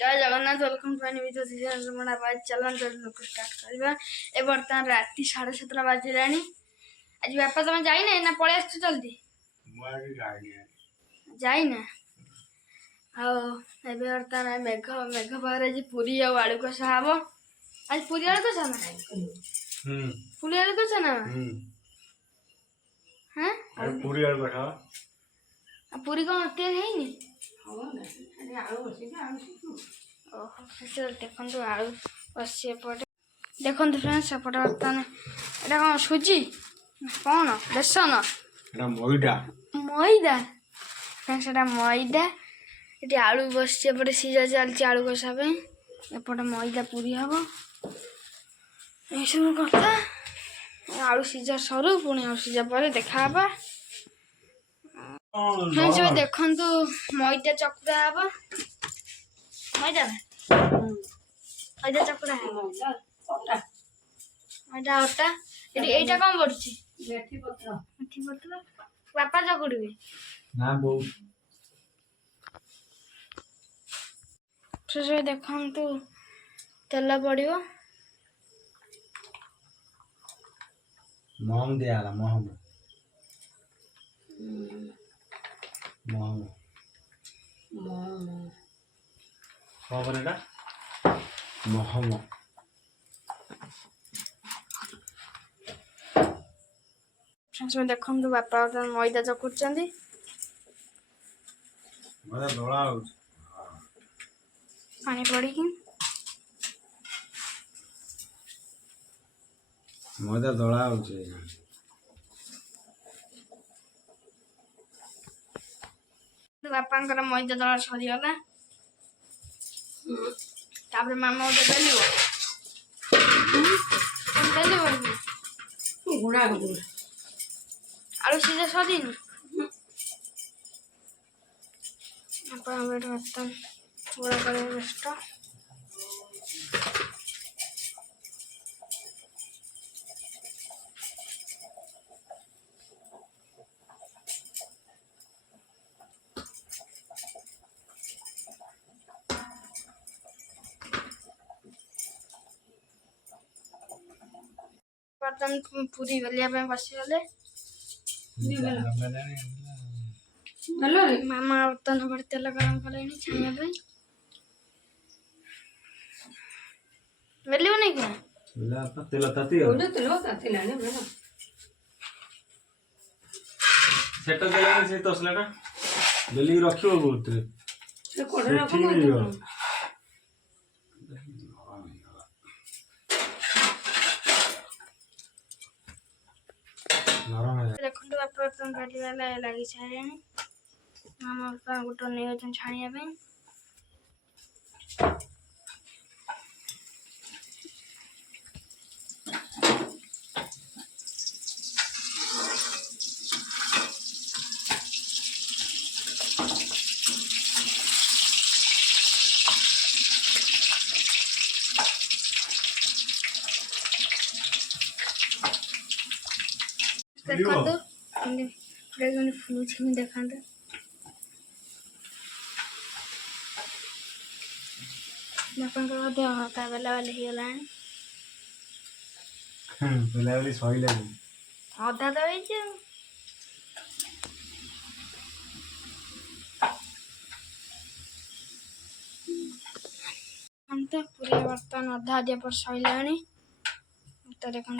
जय Jagannath welcome to any video season बड़ा बाज चलन लोक स्टार्ट करबा ए बर्तमान राति 7:30 बाजिलानी आज बापा तुम जाई ना पळे आछ जल्दी जाई ना आ एबे बर्तमान मेघ मेघ पारे जी पूरी आ आलू कसा हबो आज पूरी आलू कसा ना पूरी आलू कसा ना हां अरे पूरी आलू कसा पूरी को तेल है नी अरे आलू बसी के आलू ओहो चल देखो आलू बसी पड़े देखो फ्रेंड्स एपटे बर्तमान एटा कौन सुजी कौन बेसन एटा मैदा मैदा फ्रेंड्स एटा मैदा ये आलू बसी एपटे सीझा चलती आलू कषा एपटे मैदा पूरी हम ये सब कथा आलू सीझा सरू पुणी आलू सीझा पर देखा फ्रेंड्स देखु मैदा चकुरा हम मैदा मैदा चकुरा हम मैदा अटा एटा कौन पड़ुची मेथी पत्र बापा चकुड़े ना बो देखु तेल पड़ो महम दिया महम महम कौन एटा महम देखु बापा मैदा चकुड़ मैदा धोला हो पानी पड़ी मैदा धोला हो बापा मैदा दला सरीगला मामा गोटे बेलिव गुड़ा आलू सीझा सरीनी बर्तन गुड़ा कर बेस्ट बर्तन पूरी बेलिया बसी गले मामा बर्तन पर तेल गरम कले छाइया बेलिव नहीं क्या तेल ताती सेटा देला से तसलाटा बेली रखियो बहुत देखो बापा बर्तन काटी लगी सारे मामा बापा गोटे नहीं छाणिया देखो फुल छीन देखा बापा देह हाथ बेला बेली हो गला बेला बेली सईला अधा तो हो पूरी बर्तन अधा दिया पर सईला तो देखो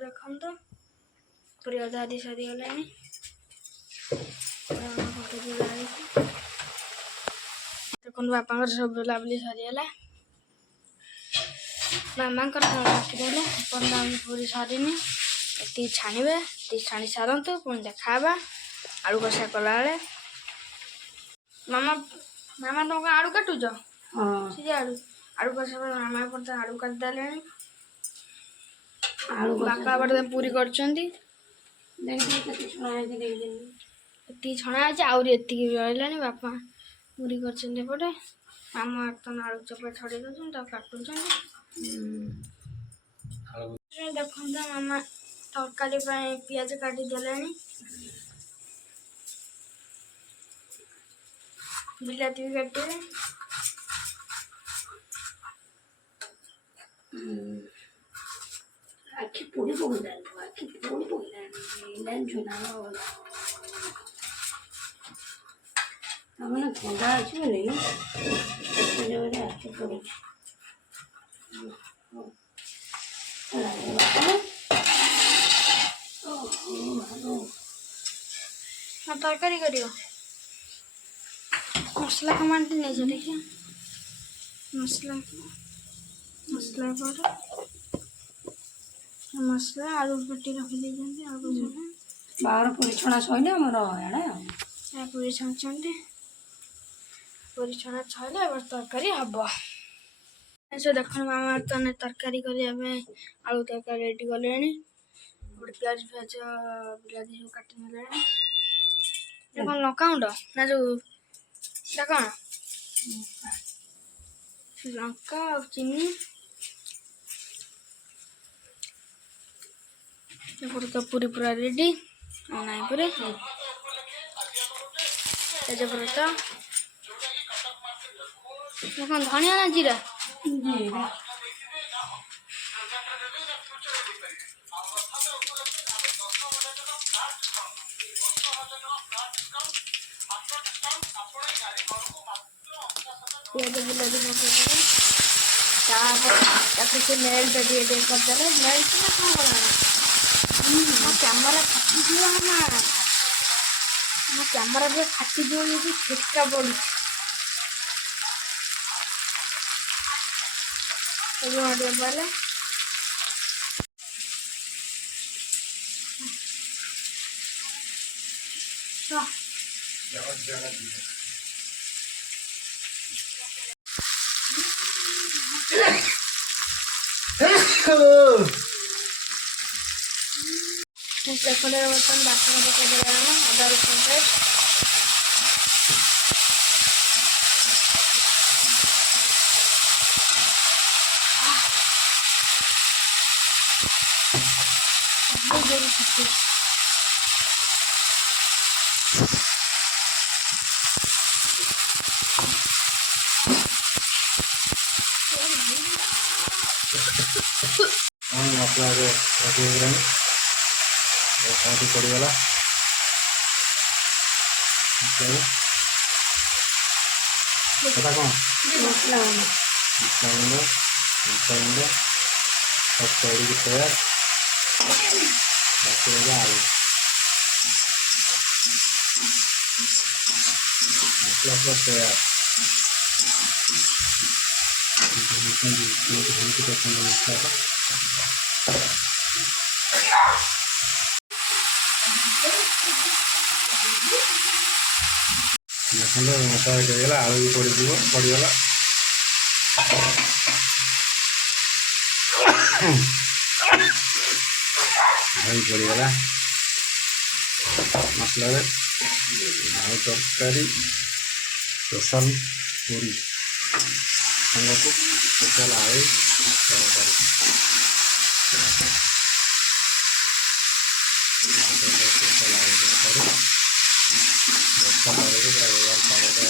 देखो पूरी अधा आधी सरीगला देखो बापा सब बुलाबुली सरीगला मामा काटिदेले पूरी सरीनी ये छाणवे छाणी सारतु पुणी देखा आलू कषा कला मामा मामा तुम आलू काटुच सीधे आलू आलू कषा मामा पर आलू काटिदेले बापा बड़े पूरी कर छना आहरी एति रहा बापा पूरी करपटे मामा बर्तन आलू चोपा छड़े दौन काटुच देखो मामा तरकारी पियाज काटिदेले ବିଲାତି ବି କାଟିବେ। ଆଖି ପୋଡ଼ି ପକେଇଲାଣି ଆଖି ପୋଡ଼ି ପକେଇଲାଣି ଜାଣିଛୁ ନା ଆମର ଥଣ୍ଡା ଅଛି ବୋଲି ଆଖି ପୋଡ଼ୁଛି। ହଁ ତରକାରୀ କରିବ। ମସଲା କମାଣ୍ଡ ନେଇଛ ଦେଖିଆ। ମସଲା ପରେ ମସଲା ଆଳୁ କାଟି ରଖିଦେଇଛନ୍ତି। ଆଳୁ ଛଣା ବାହାର ପୁରୀ ଛଣା ସଇଲେ ଆମର ଏଣେ ପୁରୀ ଛାଣୁଛନ୍ତି। ପୁରୀ ଛଣା ସଇଲେ ଏবার ତରକାରୀ ହବ। ସେ ଦେଖନ୍ତୁ ମାମା ବର୍ତ୍ତମାନ ତରକାରୀ କରିବା ପାଇଁ ଆଳୁ ତରକାରୀ ରେଡ଼ି କଲେଣି। ଗୋଟେ ପିଆଜ ବିଲାତି ସବୁ କାଟି ନେଲେଣି। ଏ କ'ଣ ଲଙ୍କାଗୁଣ୍ଡ ନା ଯୋଉ ଏଇଟା କ'ଣ ଲଙ୍କା ଆଉ ଚିନି। ଏପଟେ ତ ପୁରୀ ପୁରା ରେଡ଼ି। ନାଇଁ ପୁରୀ ତେଜପତ୍ର କ'ଣ ଧଣିଆ ନା ଜିରା? ଜିରା ପିଆଜ ବିଲାତି ପକେଇଦେବେ। ତାପରେ ତାକୁ ସେ ମେଲ୍ଟ ଟିକେ କରିଦେଲେ। ମେଲ୍ଟ ନା କ'ଣ କଲା ମୋ କ୍ୟାମେରା ଫାଟିଯିବ ନା ମୋ କ୍ୟାମେରା ଟିକେ ଫାଟିଯିବ ଯଦି ଛିଟକା ପଡ଼ୁଛି। ଲୁଣ ଟିକେ ପଡ଼ିଲେ ସେପଟେ ବର୍ତ୍ତମାନ ବାସନ ପକେଇଦେବେ। ଅଦା ରସୁଣ ପେଷ୍ଟ ମସଲା ରେଡ଼ି ହେଇଗଲାଣି। କଉଁଠି ପଡ଼ିଗଲା ସେଟା କ'ଣ ମସଲା ଲଙ୍କାଗୁଣ୍ଡ ସବୁ ପଡ଼ିକି ତୈୟାର। ବାକି ରହିଲା ଆଳୁ ମସଲା ପୁରା ତୈୟାର। ମସଲାଟା ଦେଖନ୍ତୁ ମସଲା ହେଇଗଲା। ଆଳୁ ବି ପଡ଼ିଗଲା। ଆଳୁ ପଡ଼ିଗଲା ମସଲାରେ। ଆଳୁ ତରକାରୀ ସ୍ପେଶାଲ ପୁରୀ ସାଙ୍ଗକୁ ସ୍ପେଶାଲ ଆଳୁ ତରକାରୀ। ସ୍ପେଶାଲ ଆଳୁ ତରକାରୀ ବର୍ଷା ପାଗକୁ ପୁରା ବ୍ୟବହାର ପାଗଟା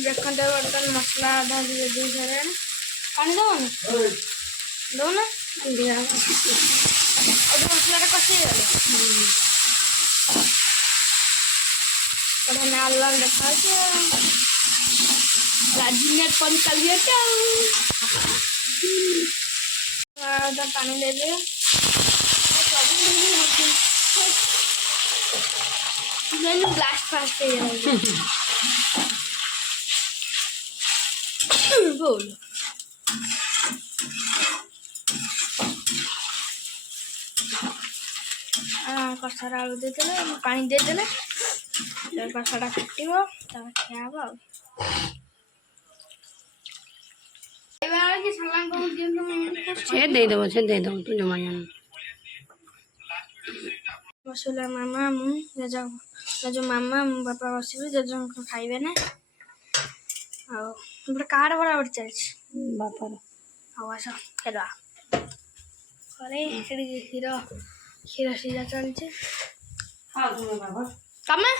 ଦେଖନ୍ତୁ ବର୍ତ୍ତମାନ ମସଲା ଅଧା ଦେଇ ସାରିଲାଣି। ପାଣି ଦେବନି ଦେଉନ ମସଲାଟା କଷି ହେଇଗଲେ ବଢ଼ିଆ ଲାଲ ଲାଲ ଦେଖାଯାଉଛି। ରାଜିନେଟ ପରି ଚାଲିଯାଉଛି ଆଉ ପାଣି ଦେଇଦେବେ। ବ୍ଲାଷ୍ଟ ଫାଷ୍ଟ ହେଇଯାଉଛି ଭୁଲ। କଷାର ଆଳୁ ଦେଇଦେଲେ ପାଣି ଦେଇଦେଲେ କଷାଟା ଫୁଟିବ ତାପରେ ଖିଆ ହବ ଆଉ। ସେ ଦେଇଦେବ ତୁ ଜମା ଜାଣିନୁ। ବସିଲା ମାମା ମୁଁ ଜେଜ ମାମା ମୋ ବାପା ବସିବେ। ଜେଜଙ୍କ ଖାଇବେ ନା ଆଉ ଗୋଟେ କାହାର ବରାବର ଚାଲିଛି ବାପାର। ହଉ ଆସ ଖାଇଦେବା। ପରେ ସେଠି କ୍ଷୀର ସିଝା ଚାଲିଛି। ଖାଅ ତୁମେ ବାବା। ତମେ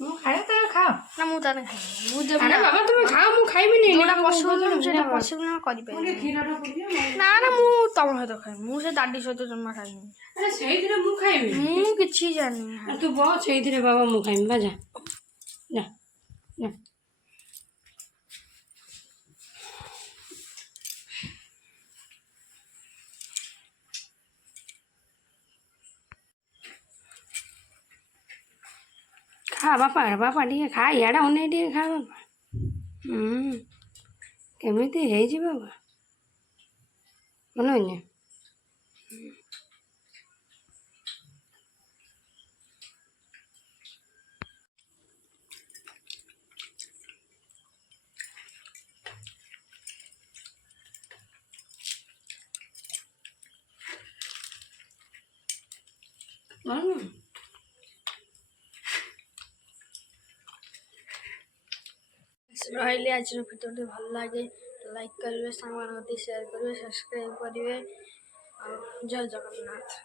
ମୁଁ ଖାଏ ତମେ ଖାଅ। ନା ମୁଁ ତାହେଲେ ଖାଇବି। ମୁଁ ଦେବି ଆରେ ନା ବାବା ତୁମେ ଖାଅ ମୁଁ ଖାଇବିନି। ଯୋଉଟା ମୁଁ ପଶିବଲ ବୁଝୁନି, ସେଇଟା ନା। ପଶିବଲ ମୁଁ କରିପାରିବି। ଟିକେ କ୍ଷୀରଟା ପକେଇଦିଅ। ନା ନା ମୁଁ ତମ ସହିତ ଖାଇବି। ମୁଁ ସେ ଦାଦି ସହିତ ଜମା ଖାଇବିନି। ଆରେ ସେଇଥିରେ ମୁଁ ଖାଇବି। ମୁଁ କିଛି ଜାଣିନି। ଆଉ ତୁ ବହ ସେଇଥିରେ ବାବା ମୁଁ ଖାଇବି ବା ଯା ଯା ଯା। ଖା ବାପା ବାପା ଟିକେ ଖା ଇଆଡ଼େ ଅନେଇ ଟିକେ ଖା ବାପା। କେମିତି ହେଇଛି ବାବା ଭଲ ହେଇନି। ରହିଲି ଆଜିର ଭିଡ଼ିଓଟି ଭଲ ଲାଗେ ଲାଇକ୍ କରିବେ, ସାଙ୍ଗମାନଙ୍କ ସହିତ ସେୟାର କରିବେ, ସବସ୍କ୍ରାଇବ୍ କରିବେ ଆଉ ଜୟ ଜଗନ୍ନାଥ।